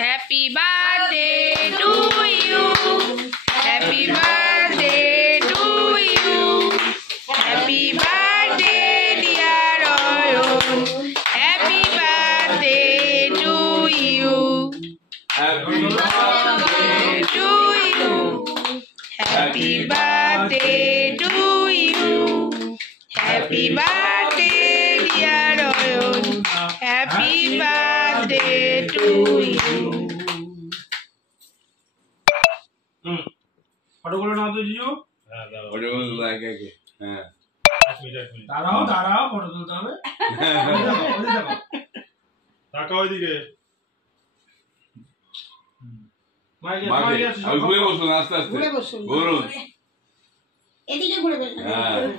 Happy birthday to you, happy birthday to you, happy birthday dear Ayan, happy birthday to you, happy birthday to you, happy birthday to you, happy birthday dear Ayan, happy birthday to you. ফটোগুলো নাও তো জিজু। ফটোগুলো লাগে আগে। হ্যাঁ দাঁড়াও দাঁড়াও, ফটো তুলতে হবে। তাকাও ওইদিকে। ঘুরে বসুন, আস্তে আস্তে ঘুরুন। এদিকে ঘুরে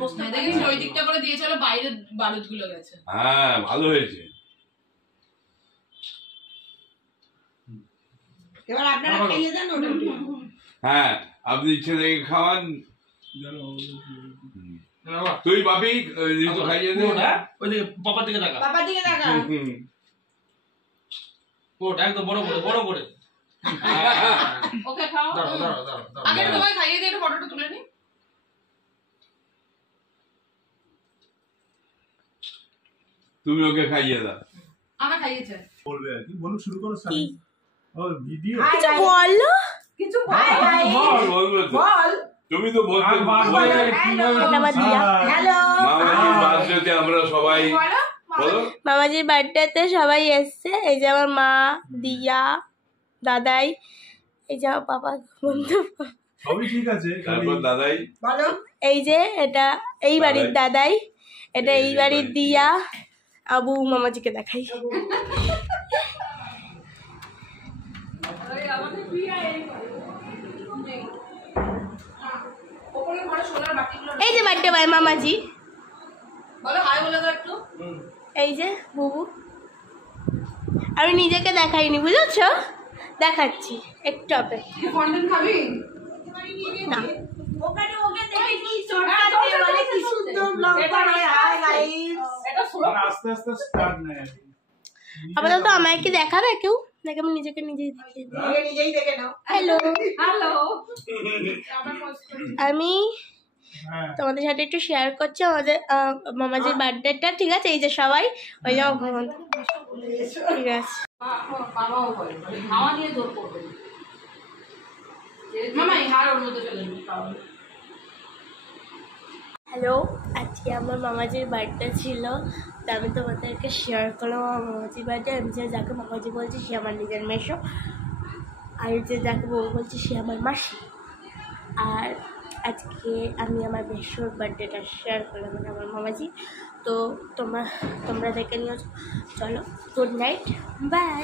বসুন। দেখেছি ওই দিকটা করে দিয়েছিল, বাইরে বারুদ গুলো গেছে। হ্যাঁ ভালো হয়েছে। এবার আপনারা খাইয়ে দেন ওটা। হ্যাঁ আপনি ছেলেকে খাওয়ান। তুই বাপি ঋতু খাইয়ে দে। ওইদিকে পাপার দিকে তাকা। বাবার দিকে তাকা। কোট একদম বড় করে বড় করে। ওকে খাও। দাঁড়াও দাঁড়াও দাঁড়াও। আগে তোমায় খাইয়ে দিয়ে ফটোটা তুলে নি। তুমি ওকে খাইয়ে দাও। আমার খাইয়েছে। বলবে আর কি, বলুন শুরু করো স্যার। ও ভিডিও। কিছু বলো, কিছু বল। তুমি তো বলতে হ্যালো মামাজির বার্থডেতে আমরা সবাই বলো। মামাজির বার্থডেতে সবাই এসছে। এই যে আমার মা, দিয়া, দাদাই, এই যে আমার বাবা বন্ধু, সবই ঠিক আছে। তারপর দাদাই বলো। এই যে এটা এই বাড়ির দাদাই, এটা এই বাড়ির দিয়া, আবু মামাজিকে দেখাই। এই যে বার্থডে বাই মামাজি, বলো হাই বলে দাও একটু। এই যে বুবু। আমি নিজেকে দেখাইনি, বুঝেছো? দেখাচ্ছি একটু অপেক্ষা। কন্টেন্ট খাবি না ওখানে ওকে দেখে কি চটকাচ্ছে, বলে কি সুন্দর ব্লগ করে। Hi guys. এটা শুনো। আস্তে আস্তে স্টার্ট নেয়। আপাতত আমায় কি দেখাবে কেউ? নাকি আমি নিজেকে নিজেই দেখিয়ে দিই? নিজেই দেখে নাও। Hello, hello. আমি তোমাদের সাথে একটু শেয়ার করছি আমাদের মামাজির বার্থডেটা। ঠিক আছে, এই যে সবাই ওই যে ঘুমন্ত। ঠিক আছে, বাবাও বলে খাওয়া নিয়ে জোর করবে মামা, এই হার ওর মধ্যে চলে যাবে। হ্যালো, আজকে আমার মামাজির বার্থডে ছিল, তো আমি তোমাদেরকে শেয়ার করলাম আমার মামাজির বার্থডে। আমি যে যাকে মামাজি বলছি সে আমার নিজের মেশো, আর যে যাকে বউ বলছি সে আমার মাসি। আর আজকে আমি আমার মেশোর বার্থডেটা শেয়ার করলাম, মানে আমার মামাজি। তো তোমরা দেখে নিও। চলো, গুড নাইট, বাই।